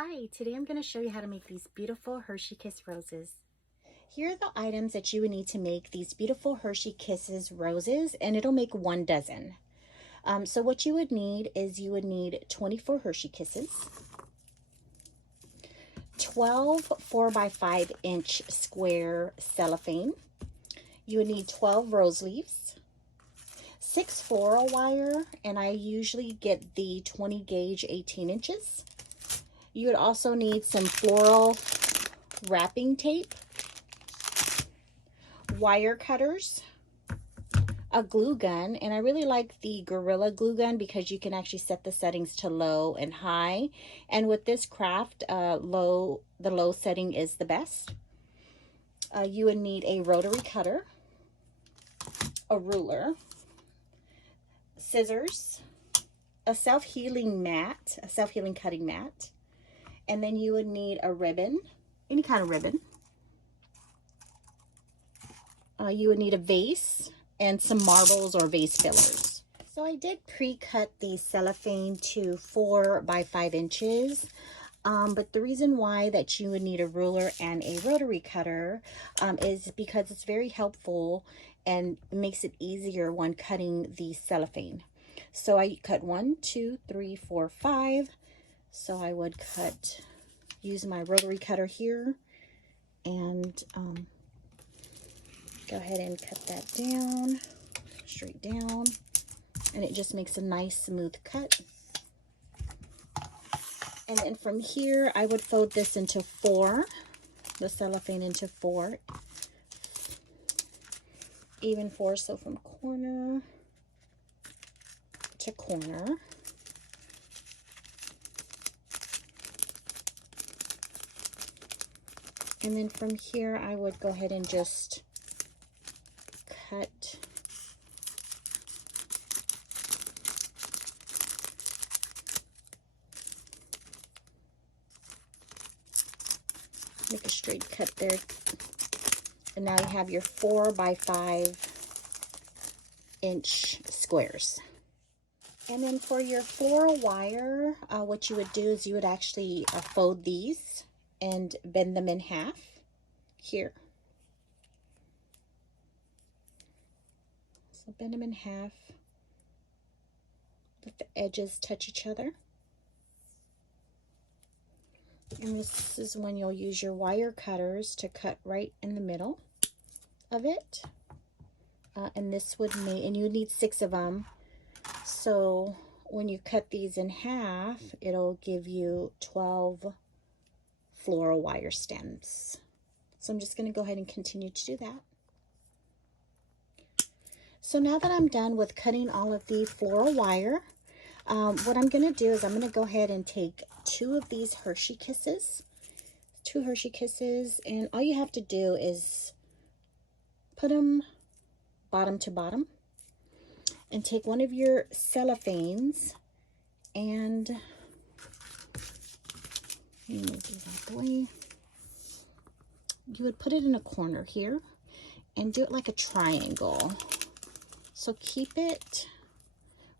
Hi, today I'm going to show you how to make these beautiful Hershey Kiss roses. Here are the items that you would need to make these beautiful Hershey Kisses roses, and it'll make 1 dozen. So what you would need is you would need 24 Hershey Kisses, 12 4x5-inch square cellophane. You would need 12 rose leaves, 6 floral wire, and I usually get the 20 gauge 18 inches. You would also need some floral wrapping tape, wire cutters, a glue gun, and I really like the Gorilla glue gun because you can actually set the settings to low and high. And with this craft, the low setting is the best. You would need a rotary cutter, a ruler, scissors, a self-healing mat, a self-healing cutting mat, and then you would need a ribbon, any kind of ribbon. You would need a vase and some marbles or vase fillers. So I did pre-cut the cellophane to 4 by 5 inches. But the reason why that you would need a ruler and a rotary cutter is because it's very helpful and it makes it easier when cutting the cellophane. So I cut 1, 2, 3, 4, 5. So I would use my rotary cutter here and go ahead and cut that down, straight down, and it just makes a nice smooth cut. And then from here, I would fold this into 4, the cellophane into 4, even 4, so from corner to corner. And then from here, I would go ahead and just cut make a straight cut there. And now you have your 4 by 5 inch squares. And then for your floral wire, what you would do is you would actually fold these and bend them in half here. So bend them in half, let the edges touch each other. And this is when you'll use your wire cutters to cut right in the middle of it. And this would make, and you would need 6 of them. So when you cut these in half, it'll give you 12 floral wire stems. So I'm just going to go ahead and continue to do that. So now that I'm done with cutting all of the floral wire, what I'm going to do is I'm going to go ahead and take 2 of these Hershey Kisses, 2 Hershey Kisses, and all you have to do is put them bottom to bottom and take one of your cellophanes and move these out the way. You would put it in a corner here and do it like a triangle. So keep it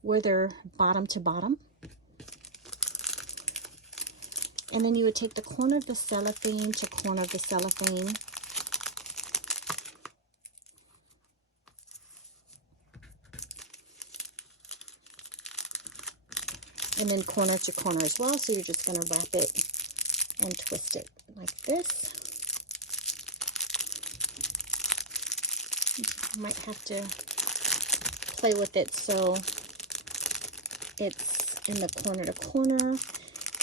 where they're bottom to bottom. And then you would take the corner of the cellophane to corner of the cellophane. And then corner to corner as well. So you're just going to wrap it and twist it like this. You might have to play with it so it's in the corner to corner.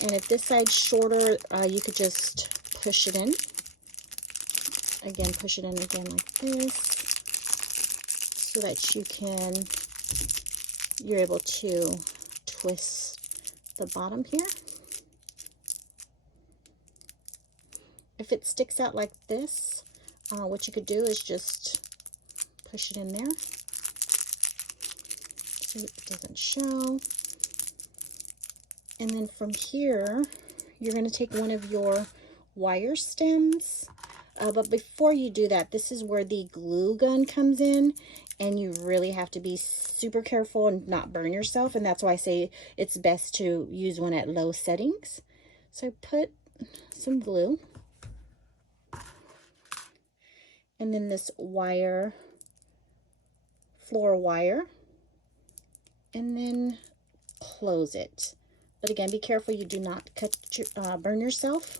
And if this side's shorter, you could just push it in. Again, push it in again like this so that you're able to twist the bottom here. If it sticks out like this, what you could do is just push it in there so it doesn't show. And then from here, you're going to take one of your wire stems. But before you do that, this is where the glue gun comes in. And you really have to be super careful and not burn yourself. And that's why I say it's best to use one at low settings. So I put some glue, and then this wire, floral wire, and then close it. But again, be careful you do not burn yourself.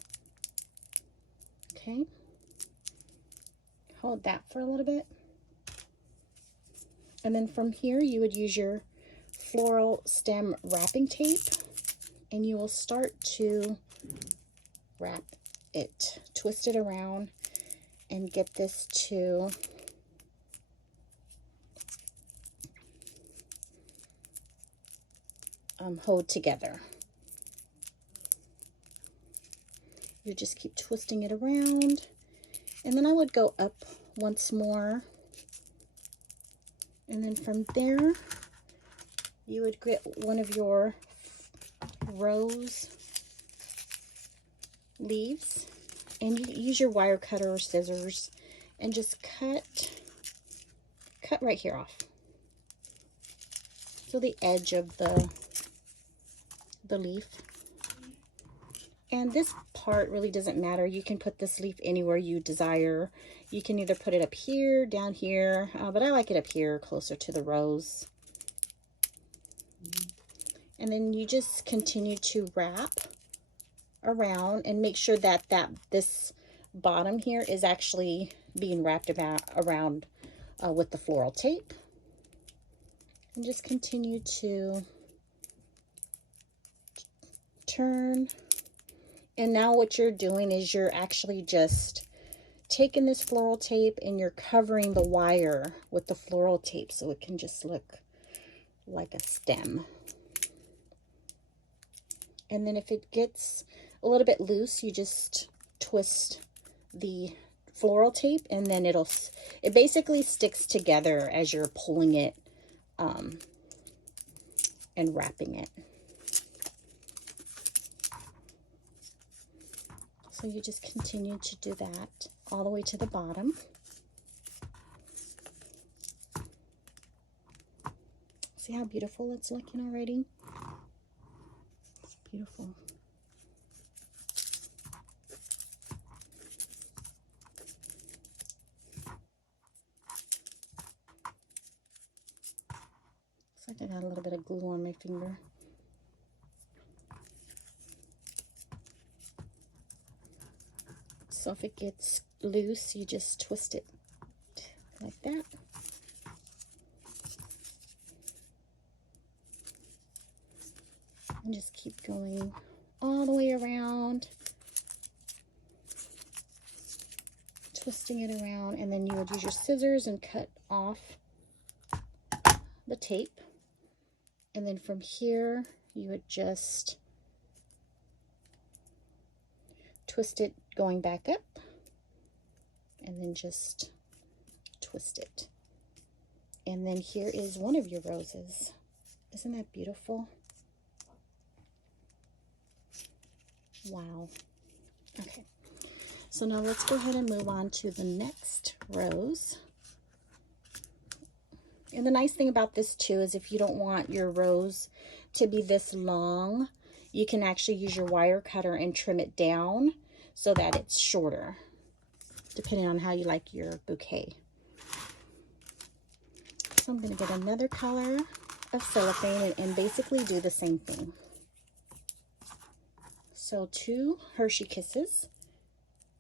Okay, hold that for a little bit. And then from here, you would use your floral stem wrapping tape, and you will start to wrap it, twist it around, and get this to hold together. You just keep twisting it around, and then I would go up once more, and then from there you would get one of your rose leaves, and you use your wire cutter or scissors and just cut right here off, so the edge of the leaf. And this part really doesn't matter. You can put this leaf anywhere you desire. You can either put it up here, down here, but I like it up here closer to the rose. And then you just continue to wrap around and make sure that this bottom here is actually being wrapped around with the floral tape. And just continue to turn. And now what you're doing is you're actually just taking this floral tape and you're covering the wire with the floral tape so it can just look like a stem. And then if it gets a little bit loose, you just twist the floral tape, and then it basically sticks together as you're pulling it and wrapping it. So you just continue to do that all the way to the bottom. See how beautiful it's looking already? It's beautiful. Looks like I got a little bit of glue on my finger. So if it gets loose, you just twist it like that. And just keep going all the way around, twisting it around, and then you would use your scissors and cut off the tape. And then from here, you would just twist it going back up, and then just twist it. And then here is one of your roses. Isn't that beautiful? Wow. Okay, so now let's go ahead and move on to the next rose. And the nice thing about this too is if you don't want your rose to be this long, you can actually use your wire cutter and trim it down so that it's shorter, depending on how you like your bouquet. So I'm going to get another color of cellophane and basically do the same thing. So 2 Hershey Kisses,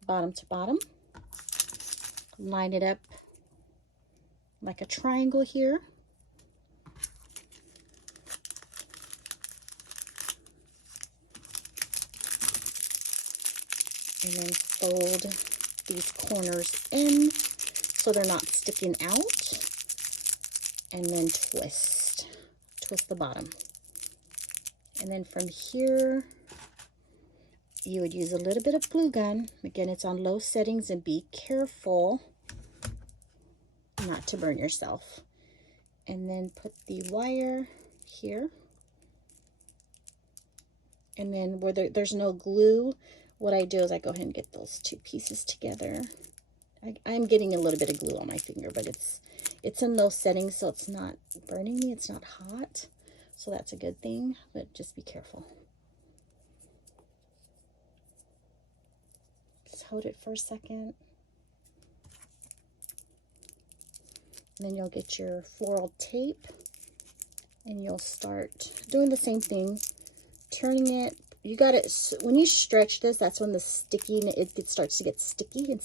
bottom to bottom. Line it up like a triangle here. And then fold these corners in so they're not sticking out. And then twist the bottom. And then from here, you would use a little bit of glue gun. Again, it's on low settings, and be careful not to burn yourself. And then put the wire here. And then where there's no glue, what I do is I go ahead and get those 2 pieces together. I'm getting a little bit of glue on my finger, but it's in low settings, so it's not burning me. It's not hot, so that's a good thing, but just be careful. coat it for a second. And then you'll get your floral tape and you'll start doing the same thing, turning it. You got it, when you stretch this, that's when the sticky, it starts to get sticky.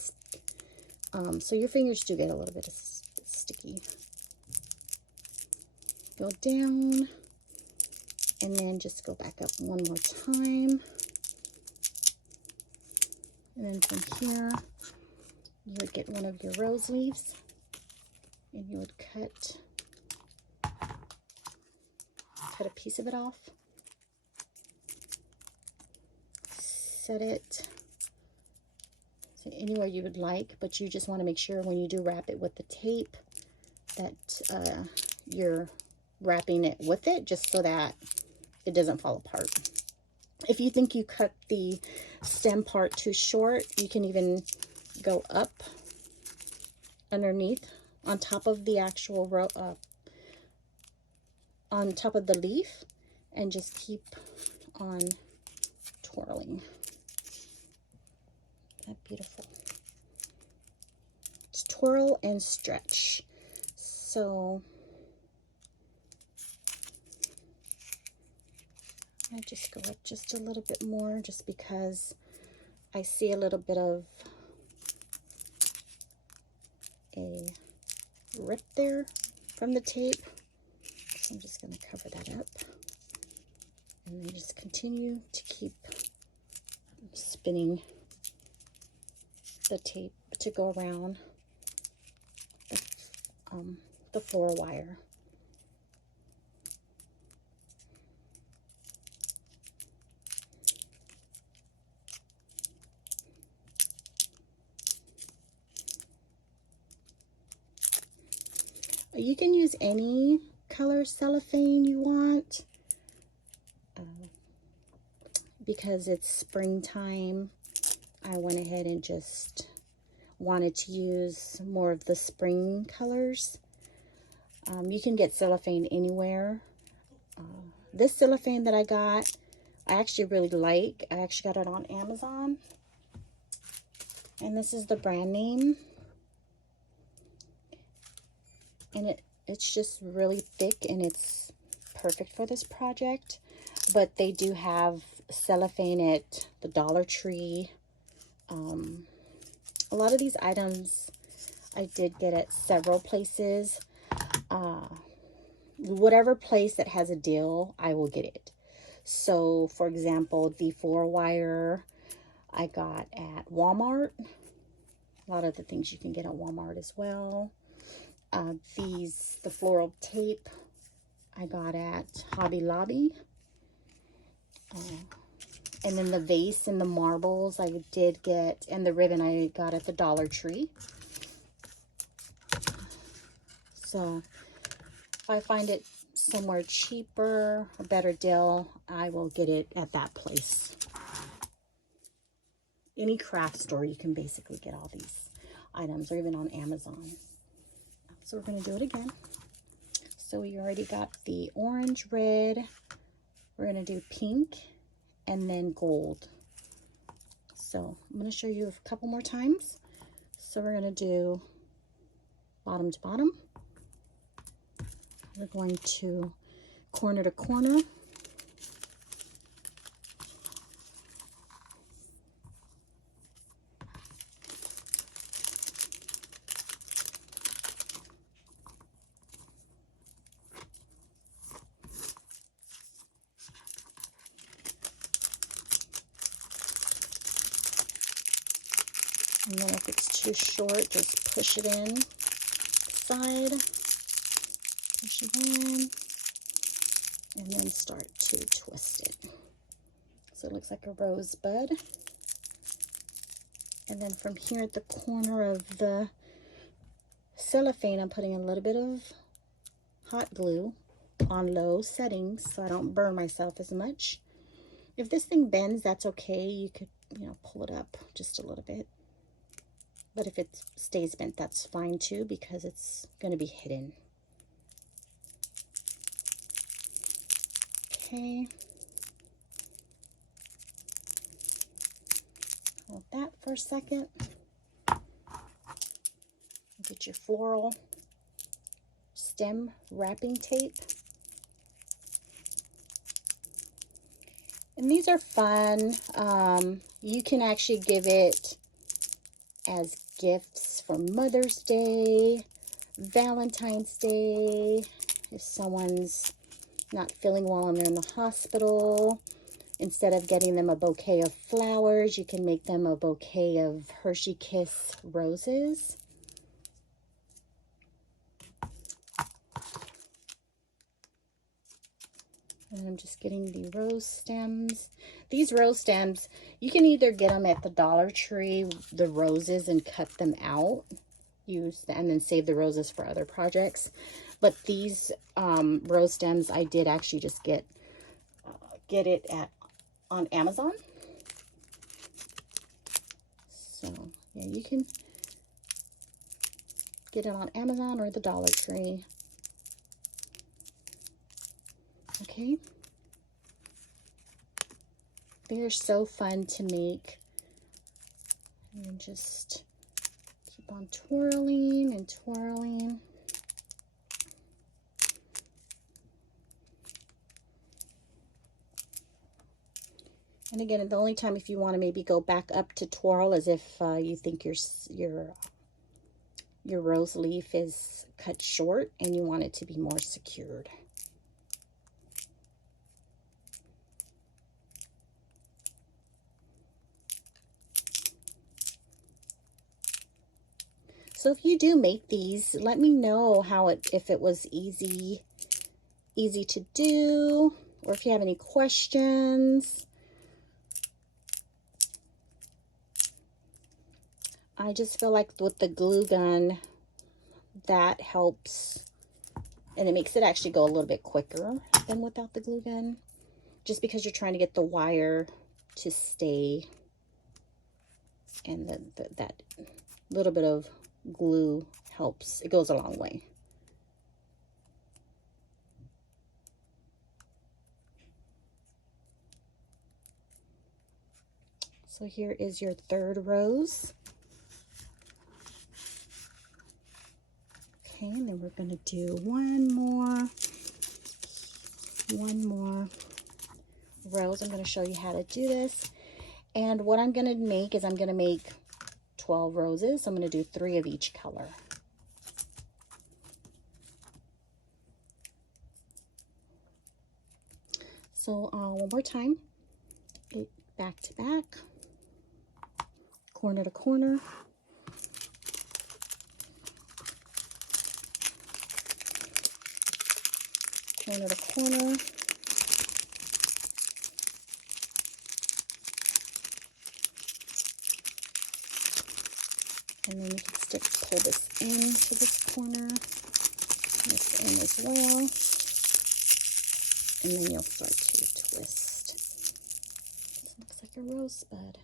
And so your fingers do get a little bit of sticky. Go down and then just go back up one more time. And then from here, you would get one of your rose leaves and you would cut a piece of it off. Set it anywhere you would like, but you just want to make sure when you do wrap it with the tape that you're wrapping it with it, just so that it doesn't fall apart. If you think you cut the stem part too short, you can even go up underneath on top of the actual row, on top of the leaf, and just keep on twirling. That beautiful. Just twirl and stretch. So I just go up just a little bit more, just because I see a little bit of a rip there from the tape. So I'm just going to cover that up and then just continue to keep spinning the tape to go around the floral wire. You can use any color cellophane you want. Because it's springtime, I went ahead and just wanted to use more of the spring colors. You can get cellophane anywhere. This cellophane that I got, I actually really like. I actually got it on Amazon. And this is the brand name. And it's just really thick and it's perfect for this project. But they do have cellophane at the Dollar Tree. A lot of these items I did get at several places. Whatever place that has a deal, I will get it. So, for example, the floral wire I got at Walmart. A lot of the things you can get at Walmart as well. The floral tape I got at Hobby Lobby. And then the vase and the marbles I did get, and the ribbon I got at the Dollar Tree. So if I find it somewhere cheaper, a better deal, I will get it at that place. Any craft store, you can basically get all these items, or even on Amazon. So we're going to do it again. So we already got the orange, red. We're going to do pink and then gold. So I'm going to show you a couple more times. So we're going to do bottom to bottom. We're going to corner to corner. And then if it's too short, just push it in side, push it in, and then start to twist it. So it looks like a rosebud. And then from here at the corner of the cellophane, I'm putting a little bit of hot glue on low settings so I don't burn myself as much. If this thing bends, that's okay. You could, pull it up just a little bit. But if it stays bent, that's fine too, because it's going to be hidden. Okay. Hold that for a second. Get your floral stem wrapping tape. And these are fun. You can actually give it as gifts for Mother's Day, Valentine's Day, if someone's not feeling well and they're in the hospital. Instead of getting them a bouquet of flowers, you can make them a bouquet of Hershey Kiss roses. And I'm just getting the rose stems. These rose stems, you can either get them at the Dollar Tree, the roses, and cut them out. Use them and then save the roses for other projects. But these rose stems, I did actually just get it on Amazon. So yeah, you can get it on Amazon or the Dollar Tree. Okay. They're so fun to make. And just keep on twirling and twirling. And again, the only time if you want to maybe go back up to twirl is if you think your rose leaf is cut short and you want it to be more secured. So if you do make these, let me know if it was easy to do, or if you have any questions. I just feel like with the glue gun, that helps, and it makes it actually go a little bit quicker than without the glue gun, just because you're trying to get the wire to stay, and that little bit of glue helps. It goes a long way. So here is your third rose. Okay, and then we're going to do one more rose. I'm going to show you how to do this. And what I'm going to make is I'm going to make 12 roses. So I'm going to do 3 of each color. So one more time, back to back, corner to corner. Corner to corner. And then you can pull this into this corner, this in as well, and then you'll start to twist. This looks like a rosebud.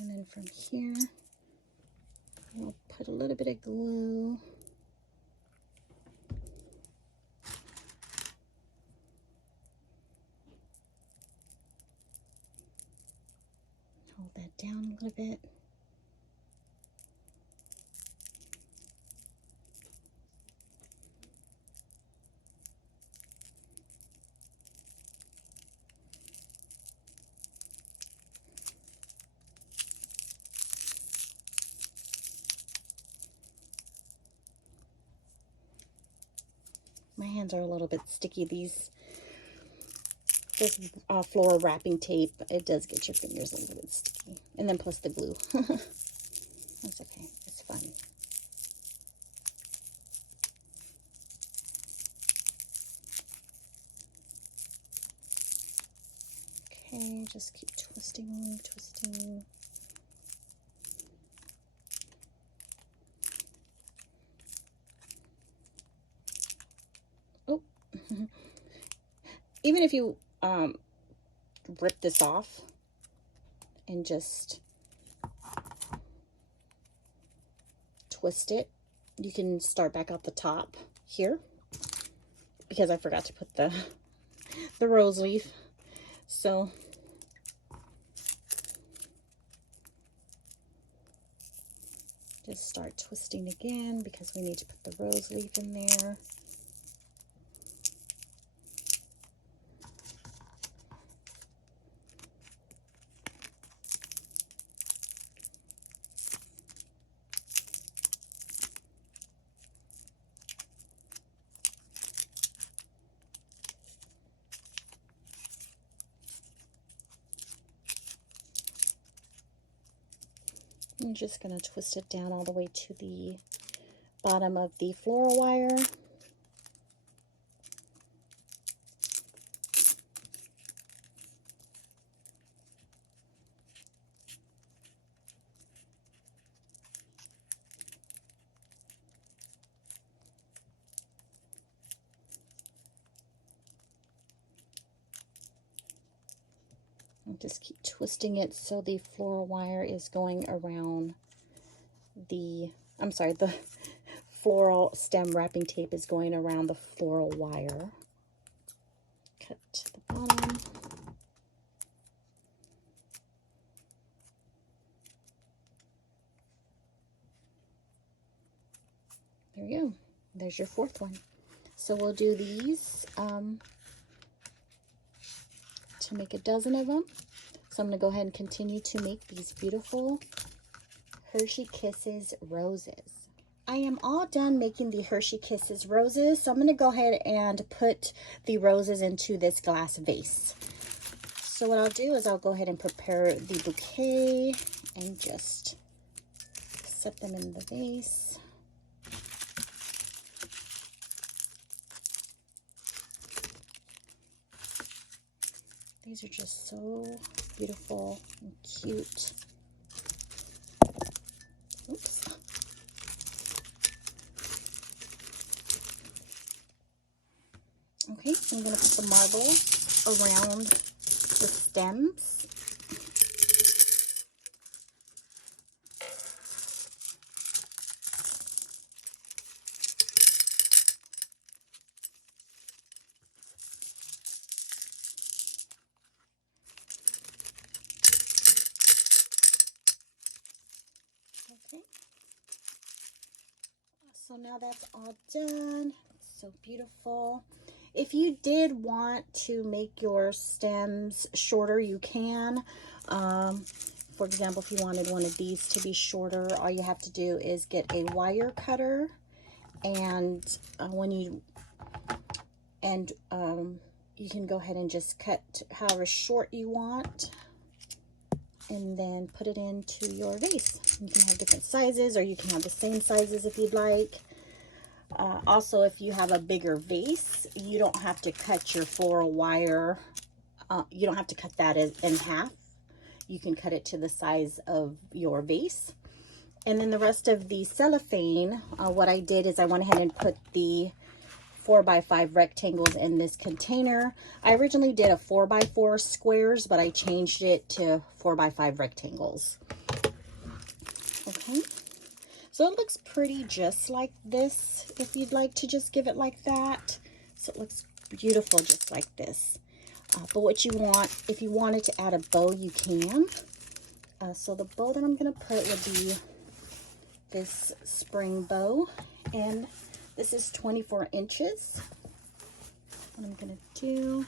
And then from here, we'll put a little bit of glue. Hold that down a little bit. My hands are a little bit sticky. This floral wrapping tape, it does get your fingers a little bit sticky. And then plus the glue. That's okay. It's fun. Okay, just keep twisting, twisting. Oh. Even if you rip this off and just twist it, you can start back at the top here, because I forgot to put the rose leaf. So Just start twisting again because we need to put the rose leaf in there. I'm just going to twist it down all the way to the bottom of the floral wire. And just keep twisting it so the floral wire is going around the, the floral stem wrapping tape is going around the floral wire. Cut to the bottom. There you go. There's your fourth one. So we'll do these to make a dozen of them. So I'm going to go ahead and continue to make these beautiful Hershey Kisses roses. I am all done making the Hershey Kisses roses, so I'm going to go ahead and put the roses into this glass vase. So what I'll do is I'll go ahead and prepare the bouquet and just set them in the vase. These are just so beautiful and cute. Oops. Okay, so I'm going to put the marbles around the stems. Okay, so now that's all done. It's so beautiful. If you did want to make your stems shorter, you can. For example, if you wanted one of these to be shorter, all you have to do is get a wire cutter, and you can go ahead and just cut however short you want, and then put it into your vase. You can have different sizes, or you can have the same sizes if you'd like. Also, if you have a bigger vase, you don't have to cut your floral wire. You don't have to cut that in half. You can cut it to the size of your vase. And then the rest of the cellophane, what I did is I went ahead and put the 4x5 rectangles in this container. I originally did a 4x4 squares, but I changed it to 4x5 rectangles. Okay. So it looks pretty just like this, if you'd like to just give it like that. So it looks beautiful just like this. But what you want, if you wanted to add a bow, you can. So the bow that I'm going to put would be this spring bow. And this is 24 inches. What I'm going to do,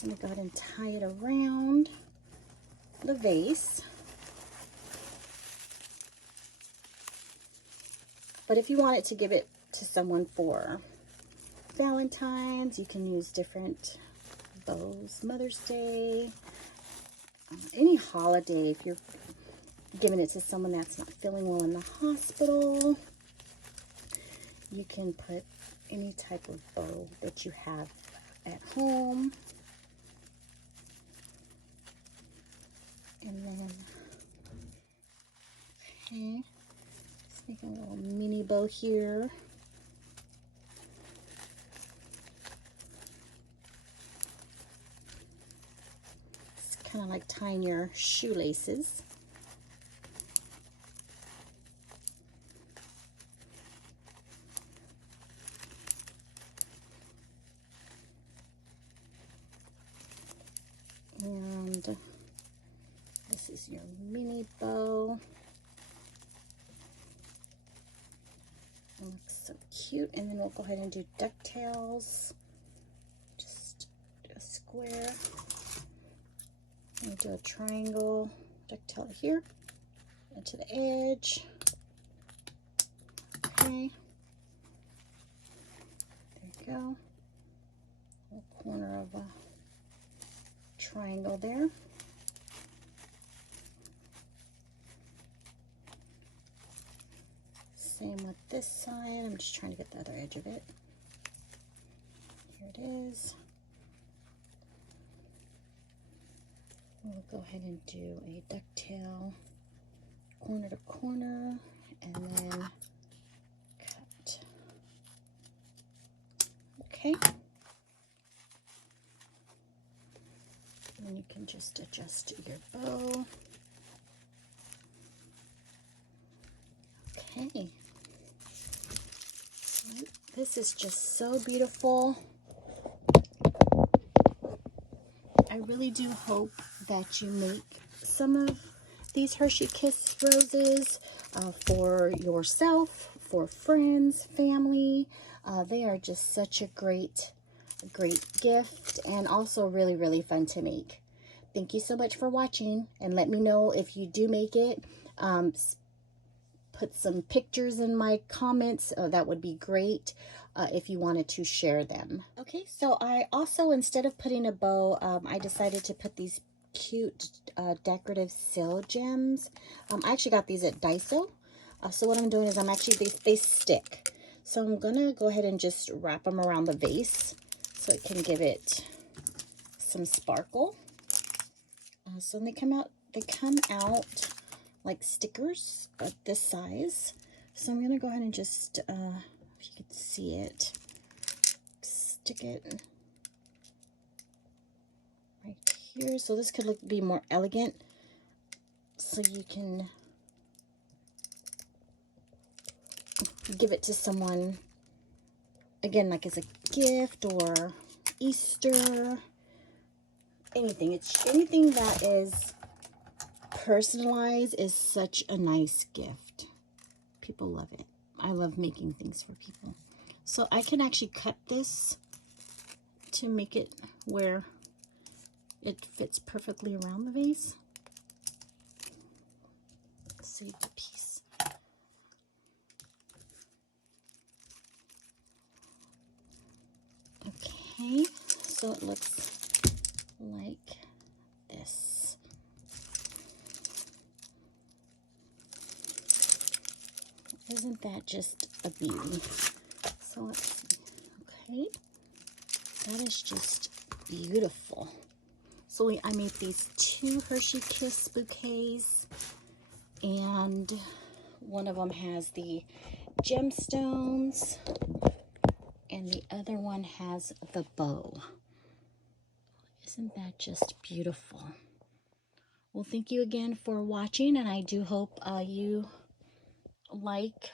I'm going to go ahead and tie it around the vase. But if you wanted to give it to someone for Valentine's, you can use different bows. Mother's Day, any holiday. If you're giving it to someone that's not feeling well in the hospital, you can put any type of bow that you have at home. And then, okay. Make a little mini bow here. It's kind of like tying your shoelaces. And this is your mini bow. It looks so cute. And then we'll go ahead and do ducktails. Just do a square. And do a triangle ducktail here. And to the edge. Okay. There you go. A corner of a triangle there. Same with this side. I'm just trying to get the other edge of it. Here it is. We'll go ahead and do a ducktail corner to corner and then cut. Okay. And then you can just adjust your bow. Okay. This is just so beautiful. I really do hope that you make some of these Hershey Kiss roses for yourself, for friends, family. They are just such a great gift and also really, really fun to make. Thank you so much for watching, and let me know if you do make it. Put some pictures in my comments. That would be great if you wanted to share them. Okay, so I also, instead of putting a bow, I decided to put these cute decorative seal gems. I actually got these at Daiso. So what I'm doing is they stick. So I'm gonna go ahead and just wrap them around the vase so it can give it some sparkle. So they come out like stickers of this size. So I'm gonna go ahead and just, if you can see it, stick it right here. So this could be more elegant. So you can give it to someone, again, like as a gift or Easter, anything. It's anything that is personalized is such a nice gift. People love it. I love making things for people. So I can actually cut this to make it where it fits perfectly around the vase. Save the piece. Okay, so it looks like this. Isn't that just a beauty? So let's see. Okay, that is just beautiful. So I made these 2 Hershey Kiss bouquets, and one of them has the gemstones and the other one has the bow. Isn't that just beautiful? Well, thank you again for watching, and I do hope you like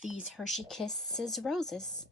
these Hershey Kisses roses.